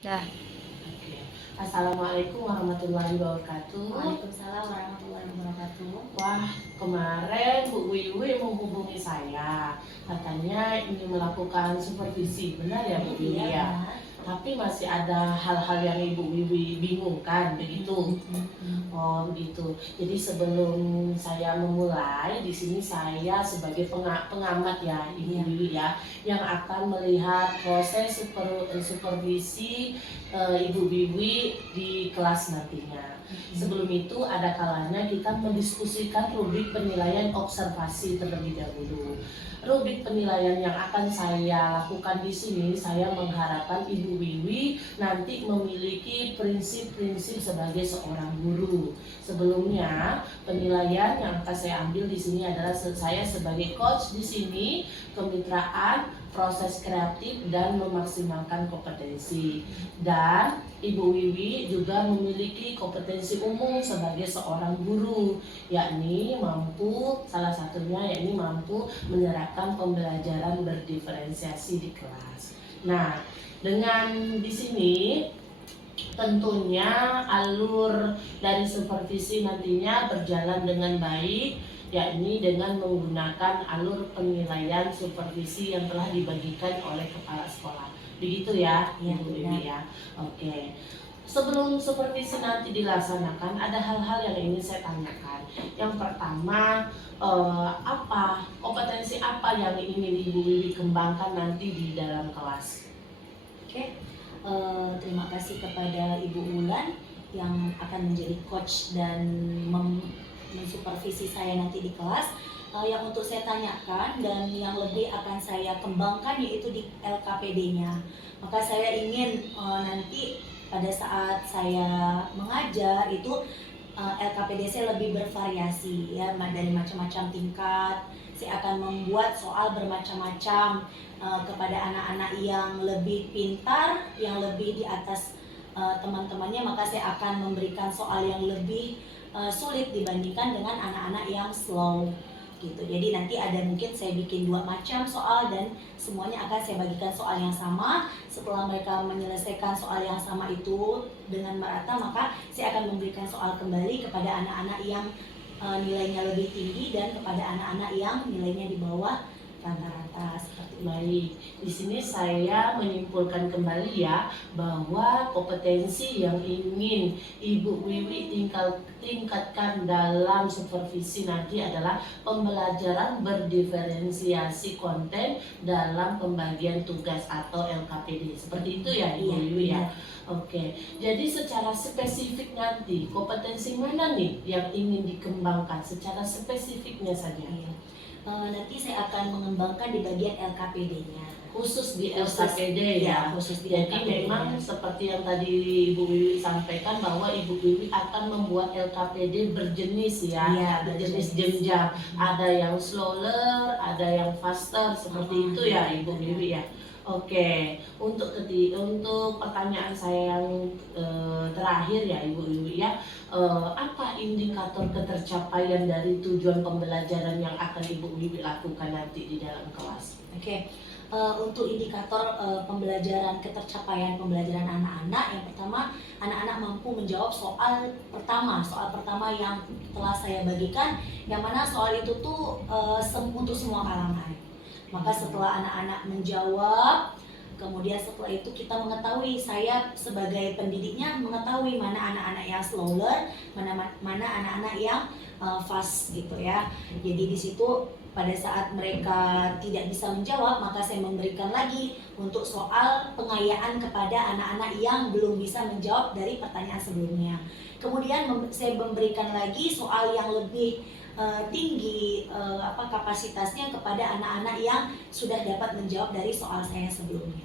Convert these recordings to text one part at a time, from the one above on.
Dah. Oke. Assalamualaikum warahmatullahi wabarakatuh. Waalaikumsalam warahmatullahi wabarakatuh. Wah, kemarin Bu Wiwi menghubungi saya. Katanya ingin melakukan supervisi. Benar ya Bu Wiwi Iya, ya? benar. Tapi masih ada hal-hal yang Ibu Wiwi bingungkan, begitu? Hmm. Oh begitu. Jadi sebelum saya memulai, di sini saya sebagai pengamat ya, Ibu Iya. Wiwi ya, yang akan melihat proses supervisi Ibu Wiwi di kelas nantinya. Sebelum itu ada kalanya kita mendiskusikan rubrik penilaian observasi terlebih dahulu. Rubrik penilaian yang akan saya lakukan di sini, saya mengharapkan Ibu Wiwi nanti memiliki prinsip-prinsip sebagai seorang guru. Sebelumnya, penilaian yang akan saya ambil di sini adalah saya sebagai coach di sini, kemitraan, proses kreatif dan memaksimalkan kompetensi. Dan Ibu Wiwi juga memiliki kompetensi umum sebagai seorang guru, yakni salah satunya yakni mampu menerapkan pembelajaran berdiferensiasi di kelas. Nah, dengan di sini tentunya alur dari supervisi nantinya berjalan dengan baik, yakni dengan menggunakan alur penilaian supervisi yang telah dibagikan oleh kepala sekolah. Begitu ya, Ibu Wiwi ya. Oke. Sebelum supervisi nanti dilaksanakan, ada hal-hal yang ingin saya tanyakan. Yang pertama, apa kompetensi apa yang ingin Ibu Wiwi kembangkan nanti di dalam kelas? Oke. Terima kasih kepada Ibu Wulan yang akan menjadi coach dan mensupervisi saya nanti di kelas. Yang untuk saya tanyakan dan yang lebih akan saya kembangkan yaitu di LKPD-nya. Maka saya ingin nanti pada saat saya mengajar itu LKPD saya lebih bervariasi ya, dari macam-macam tingkat. Saya akan membuat soal bermacam-macam kepada anak-anak yang lebih pintar, yang lebih di atas teman-temannya, maka saya akan memberikan soal yang lebih sulit dibandingkan dengan anak-anak yang slow gitu. Jadi nanti ada mungkin saya bikin 2 macam soal dan semuanya akan saya bagikan soal yang sama. Setelah mereka menyelesaikan soal yang sama itu dengan merata, maka saya akan memberikan soal kembali kepada anak-anak yang nilainya lebih tinggi dan kepada anak-anak yang nilainya di bawah rata-rata seperti itu. Baik, di sini saya menyimpulkan kembali ya bahwa kompetensi yang ingin Ibu Wiwi tingkatkan dalam supervisi nanti adalah pembelajaran berdiferensiasi konten dalam pembagian tugas atau LKPD. Seperti itu ya Ibu Wiwi ya. Oke, jadi secara spesifik nanti kompetensi mana nih yang ingin dikembangkan secara spesifiknya saja? Nanti saya akan mengembangkan di bagian LKPD-nya. Khusus di LKPD ya. Khusus di Jadi LKPD. memang seperti yang tadi Ibu Wiwi sampaikan bahwa Ibu Wiwi akan membuat LKPD berjenis ya, berjenis jenjang. Ada yang slower, ada yang faster, seperti itu ya Ibu Wiwi ya. Oke, untuk pertanyaan saya yang terakhir ya Ibu Wiwi ya, apa indikator ketercapaian dari tujuan pembelajaran yang akan Ibu Wiwi lakukan nanti di dalam kelas? Oke. Untuk indikator pembelajaran ketercapaian pembelajaran anak-anak, yang pertama anak-anak mampu menjawab soal pertama yang telah saya bagikan, yang mana soal itu tuh untuk semua kalangan. Maka setelah anak-anak menjawab, kemudian setelah itu kita mengetahui, saya sebagai pendidiknya mengetahui mana anak-anak yang slower, mana anak-anak yang fast gitu ya. Jadi di situ pada saat mereka tidak bisa menjawab, maka saya memberikan lagi untuk soal pengayaan kepada anak-anak yang belum bisa menjawab dari pertanyaan sebelumnya. Kemudian saya memberikan lagi soal yang lebih tinggi kapasitasnya kepada anak-anak yang sudah dapat menjawab dari soal saya sebelumnya.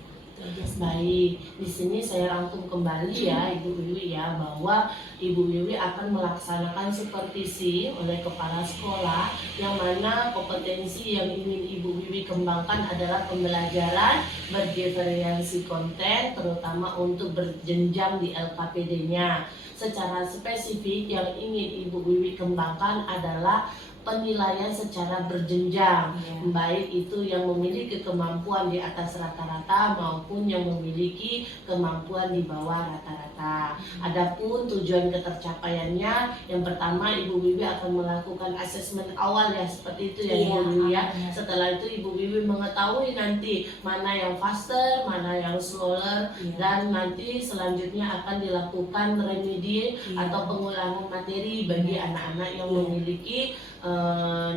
Baik, di sini saya rangkum kembali ya Ibu Wiwi ya, bahwa Ibu Wiwi akan melaksanakan supervisi oleh kepala sekolah, yang mana kompetensi yang ingin Ibu Wiwi kembangkan adalah pembelajaran berdiferensiasi konten, terutama untuk berjenjang di LKPD-nya. Secara spesifik yang ingin Ibu Wiwi kembangkan adalah penilaian secara berjenjang, Iya. baik itu yang memiliki kemampuan di atas rata-rata maupun yang memiliki kemampuan di bawah rata-rata. Adapun tujuan ketercapaiannya, yang pertama Ibu Wiwi akan melakukan asesmen awal ya, seperti itu ya Ibu Wiwi ya. benar. Setelah itu Ibu Wiwi mengetahui nanti mana yang faster, mana yang slower, Iya. dan nanti selanjutnya akan dilakukan remedi Iya. atau pengulangan materi bagi anak-anak yang Iya. memiliki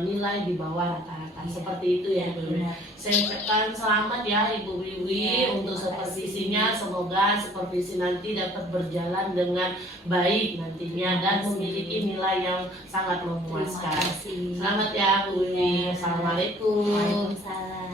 nilai di bawah rata-rata. Iya. Seperti itu ya Ibu Wiwi. Benar. Saya ucapkan selamat ya Ibu Wiwi Iya, untuk terima supervisinya. kasih. Semoga supervisi nanti dapat berjalan dengan baik nantinya dan Terima kasih. memiliki nilai yang sangat Terima memuaskan. kasih. Selamat ya Bu Wiwi. Iya. Assalamualaikum. Waalaikumsalam.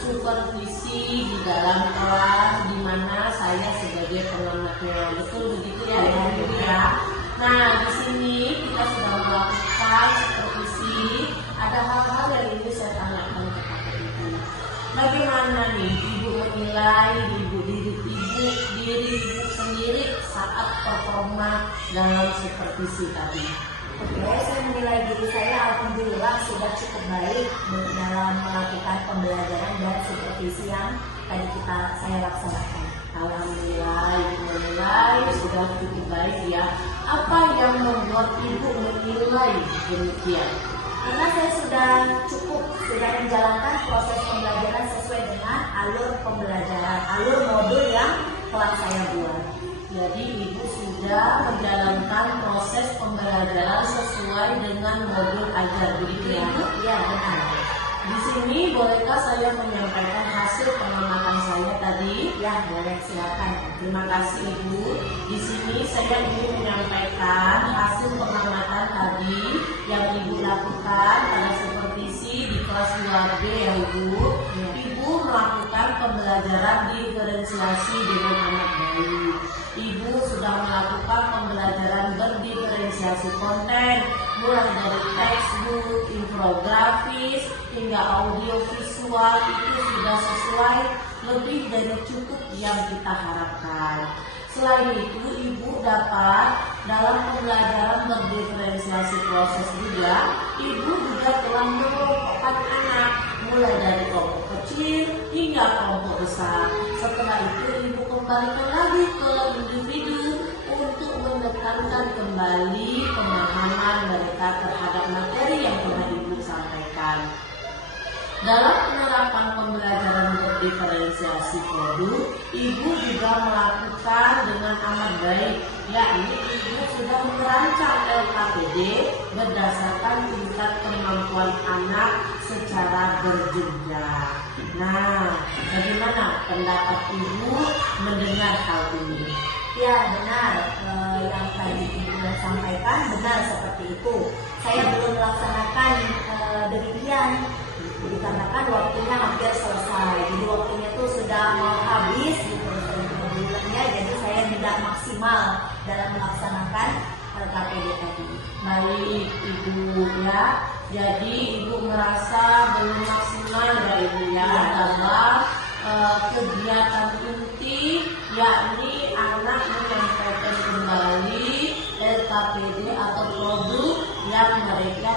supervisi di dalam kelas di mana saya sebagai pengamatnya. Betul begitu ya Ibu ya. Nah, di sini kita sudah melakukan supervisi. Ada hal-hal yang ingin saya tanyakan kepada Ibu. Bagaimana nih Ibu menilai diri Ibu sendiri saat performa dalam supervisi tadi? Oke, saya menilai diri saya alhamdulillah sudah cukup baik dalam melakukan pembelajaran dan supervisi yang tadi saya laksanakan. Alhamdulillah Ibu menilai sudah cukup baik ya. Apa yang membuat Ibu menilai demikian? Karena saya sudah menjalankan proses pembelajaran sesuai dengan alur pembelajaran, alur modul yang telah saya buat. Jadi Ibu sudah menjalankan proses pembelajaran sesuai dengan modul ajar, begitu ya? Iya, benar. Di sini bolehkah saya menyampaikan hasil pengamatan saya tadi? Ya, boleh, silakan. Terima kasih Ibu. Di sini saya ingin menyampaikan hasil pengamatan tadi yang Ibu lakukan pada supervisi di kelas 2B ya Ibu. Ya. Ibu melakukan pembelajaran diferensiasi dengan anak bayi. Ibu sudah melakukan pembelajaran berdiferensiasi konten, mulai dari textbook, infografis, hingga audio visual. Itu sudah sesuai, lebih dari cukup yang kita harapkan. Selain itu, ibu dapat dalam pembelajaran berdiferensiasi proses juga, ibu juga telah mengelompokkan anak mulai dari kelompok kecil hingga kelompok besar. Setelah itu, ibu kembalikan lagi ke individu untuk menekankan kembali pemahaman mereka terhadap materi yang telah ibu sampaikan. Dalam penerapan pembelajaran berdiferensiasi produk, ibu juga melakukan dengan amat baik, yakni ibu sudah merancang LKPD berdasarkan tingkat kemampuan anak secara berjenjang. Nah, bagaimana pendapat ibu mendengar hal ini? Ya benar, yang tadi Ibu sampaikan benar seperti itu. Saya belum melaksanakan demikian dikarenakan waktunya hampir selesai. Jadi waktunya itu sudah mau habis gitu bulannya, jadi saya tidak maksimal dalam melaksanakan KPD tadi. Baik ibu ya, jadi ibu merasa belum maksimal ya ibu ya dalam kegiatan inti, yakni anak menyampaikan kembali LKPD atau produk yang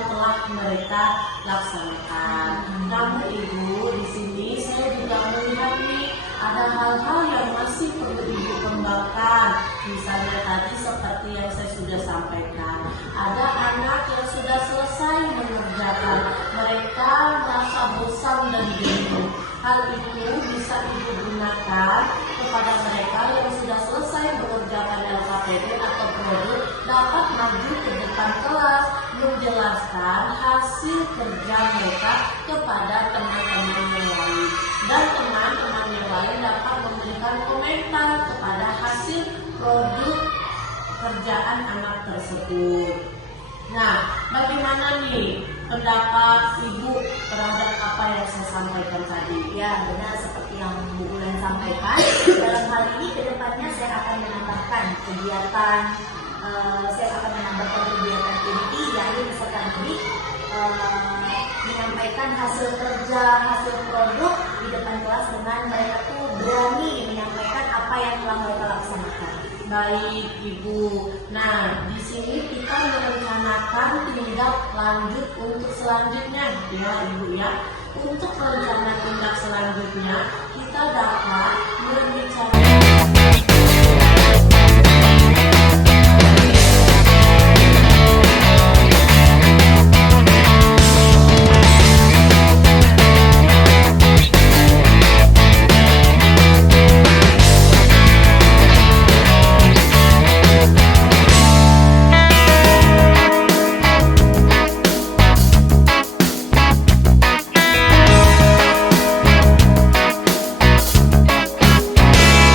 telah mereka laksanakan. Namun ibu, di sini saya juga melihat nih ada hal-hal yang masih perlu ibu kembangkan. Misalnya tadi seperti yang saya sudah sampaikan, ada anak yang sudah selesai mengerjakan, mereka merasa bosan dan jenuh. Hal itu bisa ibu gunakan kepada mereka yang sudah selesai mengerjakan LKPD atau produk, dapat maju ke depan kelas menjelaskan hasil kerja mereka kepada teman-teman yang lain, dan teman-teman yang lain dapat memberikan komentar kepada hasil produk kerjaan anak tersebut. Nah, bagaimana nih pendapat ibu terhadap apa yang saya sampaikan tadi? Ya benar seperti yang Bu Ulan sampaikan. Dalam hal ini kedepannya saya akan menambahkan kegiatan inti, yakni misalkan tadi menyampaikan hasil kerja, hasil produk di depan kelas dengan mereka tuh berani menyampaikan apa yang telah mereka laksanakan. Baik ibu. Nah, di sini kita merencanakan tindak lanjut untuk selanjutnya ya ibu ya. Untuk rencana tindak selanjutnya kita dapat